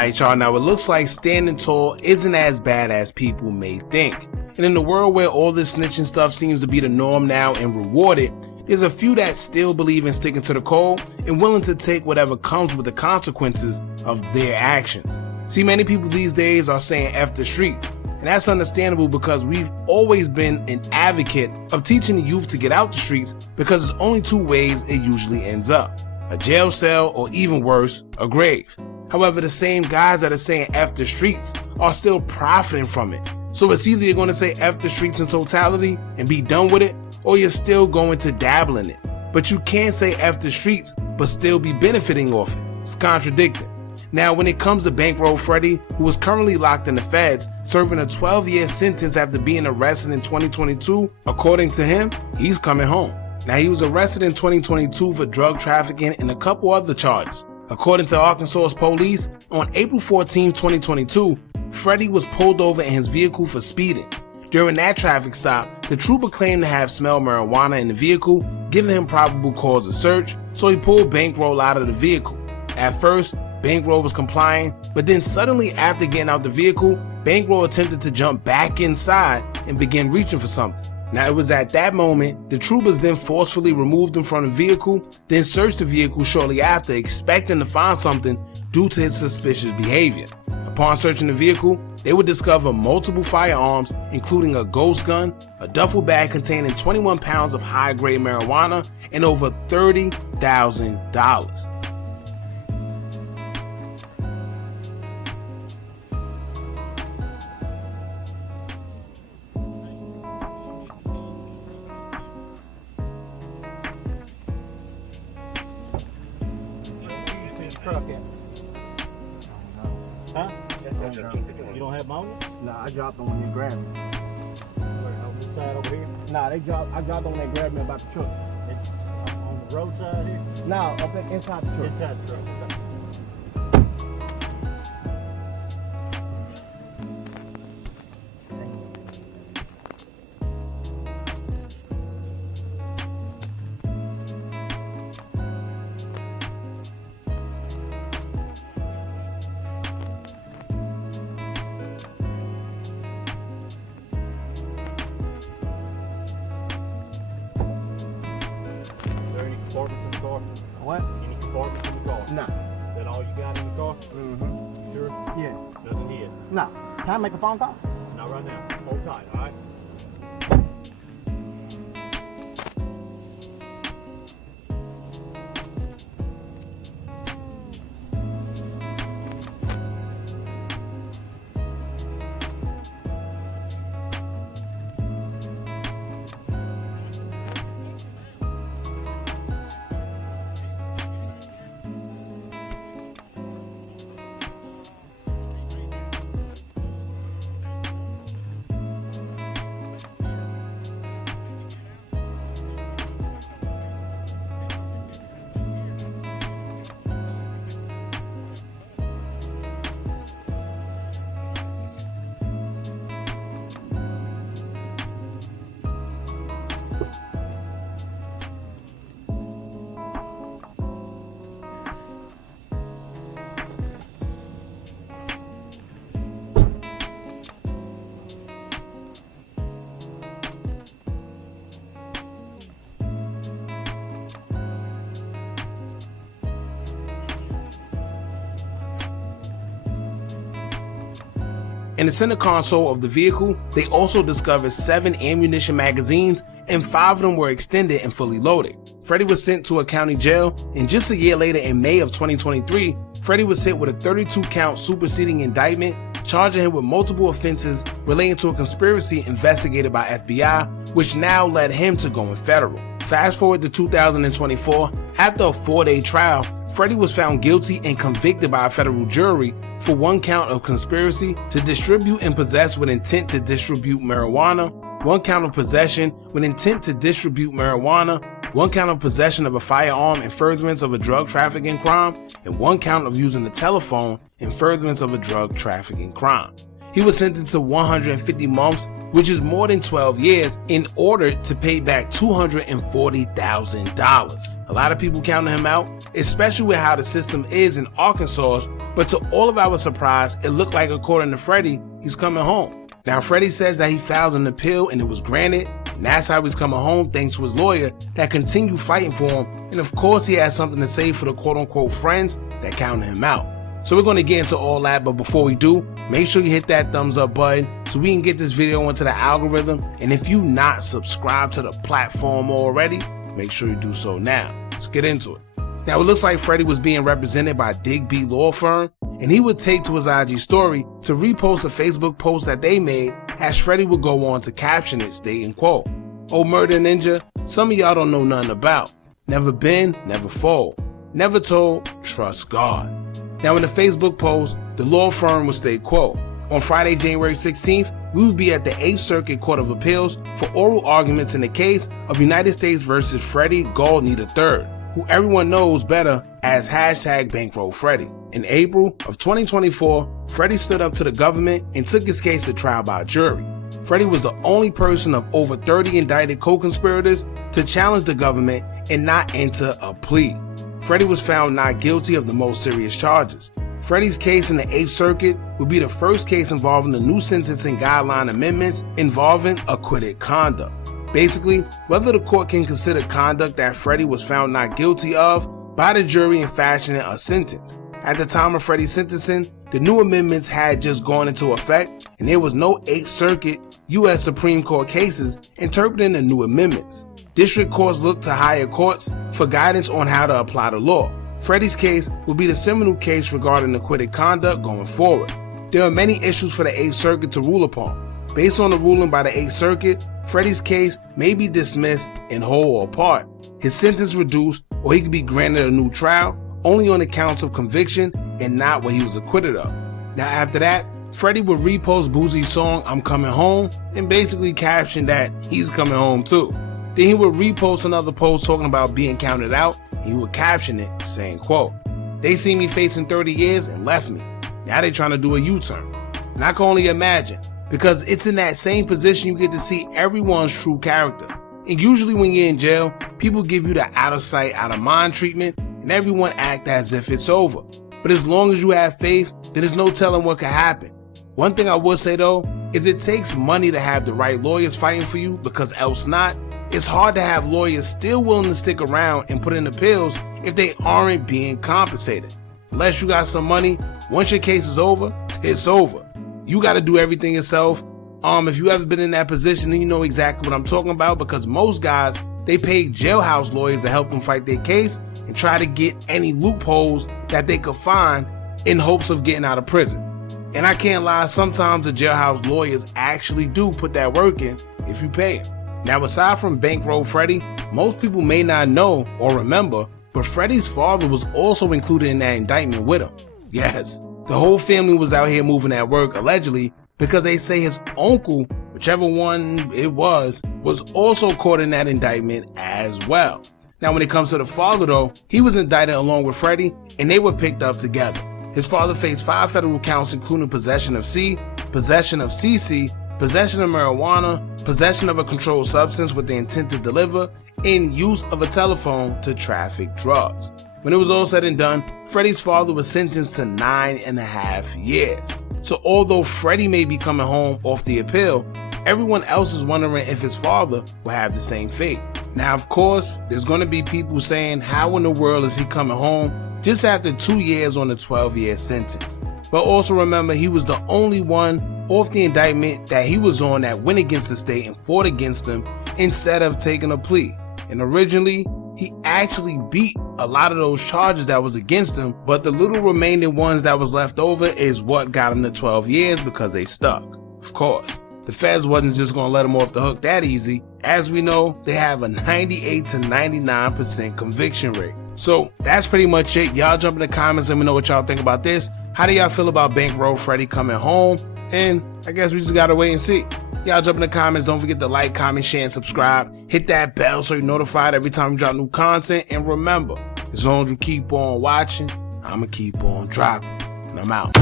Alright y'all, now it looks like standing tall isn't as bad as people may think. And in the world where all this snitching stuff seems to be the norm now and rewarded, there's a few that still believe in sticking to the code and willing to take whatever comes with the consequences of their actions. See, many people these days are saying F the streets, and that's understandable because we've always been an advocate of teaching the youth to get out the streets because there's only two ways it usually ends up: a jail cell or even worse, a grave. However, the same guys that are saying F the streets are still profiting from it. So it's either you're going to say F the streets in totality and be done with it, or you're still going to dabble in it. But you can't say F the streets but still be benefiting off it. It's contradicting. Now, when it comes to Bankroll Freddie, who is currently locked in the feds, serving a 12-year sentence after being arrested in 2022, according to him, he's coming home. Now, he was arrested in 2022 for drug trafficking and a couple other charges. According to Arkansas police, on April 14, 2022, Freddie was pulled over in his vehicle for speeding. During that traffic stop, the trooper claimed to have smelled marijuana in the vehicle, giving him probable cause to search, so he pulled Bankroll out of the vehicle. At first, Bankroll was complying, but then suddenly after getting out the vehicle, Bankroll attempted to jump back inside and began reaching for something. Now, it was at that moment the troopers then forcefully removed him from the vehicle, then searched the vehicle shortly after, expecting to find something due to his suspicious behavior. Upon searching the vehicle, they would discover multiple firearms, including a ghost gun, a duffel bag containing 21 pounds of high-grade marijuana, and over $30,000. Huh? You don't have mine? Nah, I dropped them when they grabbed me. Where, on this side over here? Nah, I dropped them when they grabbed me about the truck. It's on the roadside here? Nah, up inside the truck. Inside the truck, okay. Compartments in the car? What? Any compartments in the car? Nah. Is that all you got in the car? Mm-hmm. Sure? Yeah. Nothing here? Nah. Can I make a phone call? Not right now. Hold tight, alright? In the center console of the vehicle, they also discovered 7 ammunition magazines, and 5 of them were extended and fully loaded. Freddie was sent to a county jail, and just a year later in May of 2023, Freddie was hit with a 32-count superseding indictment, charging him with multiple offenses relating to a conspiracy investigated by FBI, which now led him to going federal. Fast forward to 2024, after a 4-day trial, Freddie was found guilty and convicted by a federal jury for 1 count of conspiracy to distribute and possess with intent to distribute marijuana, 1 count of possession with intent to distribute marijuana, 1 count of possession of a firearm in furtherance of a drug trafficking crime, and 1 count of using the telephone in furtherance of a drug trafficking crime. He was sentenced to 150 months, which is more than 12 years, in order to pay back $240,000. A lot of people counting him out, especially with how the system is in Arkansas, But to all of our surprise, it looked like, according to Freddie, he's coming home. Now, Freddie says that he filed an appeal and it was granted, and that's how he's coming home thanks to his lawyer that continued fighting for him, and of course he has something to say for the quote-unquote friends that counted him out. So we're going to get into all that, but before we do, make sure you hit that thumbs up button so we can get this video into the algorithm, and if you not subscribed to the platform already, make sure you do so now. Let's get into it. Now, it looks like Freddie was being represented by Digby Law Firm, and he would take to his IG story to repost a Facebook post that they made, as Freddie would go on to caption it stating, quote, "Oh, murder ninja, some of y'all don't know nothing about. Never been, never fold. Never told, trust God." Now, in the Facebook post, the law firm would state, quote, "On Friday, January 16th, we will be at the 8th Circuit Court of Appeals for oral arguments in the case of United States versus Freddie Goldney III, who everyone knows better as #Bankroll Freddie. In April of 2024, Freddie stood up to the government and took his case to trial by jury. Freddie was the only person of over 30 indicted co-conspirators to challenge the government and not enter a plea. Freddie was found not guilty of the most serious charges. Freddie's case in the 8th Circuit would be the first case involving the new sentencing guideline amendments involving acquitted conduct. Basically, whether the court can consider conduct that Freddie was found not guilty of by the jury in fashioning a sentence. At the time of Freddie's sentencing, the new amendments had just gone into effect, and there was no 8th Circuit U.S. Supreme Court cases interpreting the new amendments. District courts looked to higher courts for guidance on how to apply the law. Freddie's case will be the seminal case regarding acquitted conduct going forward. There are many issues for the 8th Circuit to rule upon. Based on the ruling by the 8th Circuit, Freddie's case may be dismissed in whole or part, his sentence reduced, or he could be granted a new trial only on the counts of conviction and not what he was acquitted of. Now, after that, Freddie would repost Boosie's song "I'm Coming Home" and basically caption that he's coming home too. Then he would repost another post talking about being counted out, and he would caption it saying, quote, "They see me facing 30 years and left me. Now they trying to do a U-turn." And I can only imagine, because it's in that same position you get to see everyone's true character. And usually when you're in jail, people give you the out of sight, out of mind treatment, and everyone act as if it's over. But as long as you have faith, then there's no telling what could happen. One thing I would say though, is it takes money to have the right lawyers fighting for you, because else not, it's hard to have lawyers still willing to stick around and put in appeals if they aren't being compensated. Unless you got some money, once your case is over, it's over. You got to do everything yourself. If you ever been in that position, then you know exactly what I'm talking about, because most guys, they pay jailhouse lawyers to help them fight their case and try to get any loopholes that they could find in hopes of getting out of prison. And I can't lie, sometimes the jailhouse lawyers actually do put that work in if you pay them. Now, aside from Bankroll Freddie, most people may not know or remember, but Freddie's father was also included in that indictment with him. Yes, the whole family was out here moving at work, allegedly, because they say his uncle, whichever one it was also caught in that indictment as well. Now, when it comes to the father though, he was indicted along with Freddie, and they were picked up together. His father faced 5 federal counts, including possession of C, possession of CC, possession of marijuana, possession of a controlled substance with the intent to deliver, and use of a telephone to traffic drugs. When it was all said and done, Freddie's father was sentenced to 9.5 years. So although Freddie may be coming home off the appeal, everyone else is wondering if his father will have the same fate. Now, of course, there's going to be people saying, how in the world is he coming home just after 2 years on a 12-year sentence? But also remember, he was the only one off the indictment that he was on that went against the state and fought against them instead of taking a plea. And originally, he actually beat a lot of those charges that was against him, but the little remaining ones that was left over is what got him to 12 years because they stuck. Of course, the feds wasn't just going to let him off the hook that easy. As we know, they have a 98 to 99% conviction rate. So that's pretty much it. Y'all jump in the comments and let me know what y'all think about this. How do y'all feel about Bankroll Freddie coming home? And I guess we just gotta wait and see. Y'all jump in the comments. Don't forget to like, comment, share, and subscribe. Hit that bell so you're notified every time we drop new content. And remember, as long as you keep on watching, I'ma keep on dropping. And I'm out.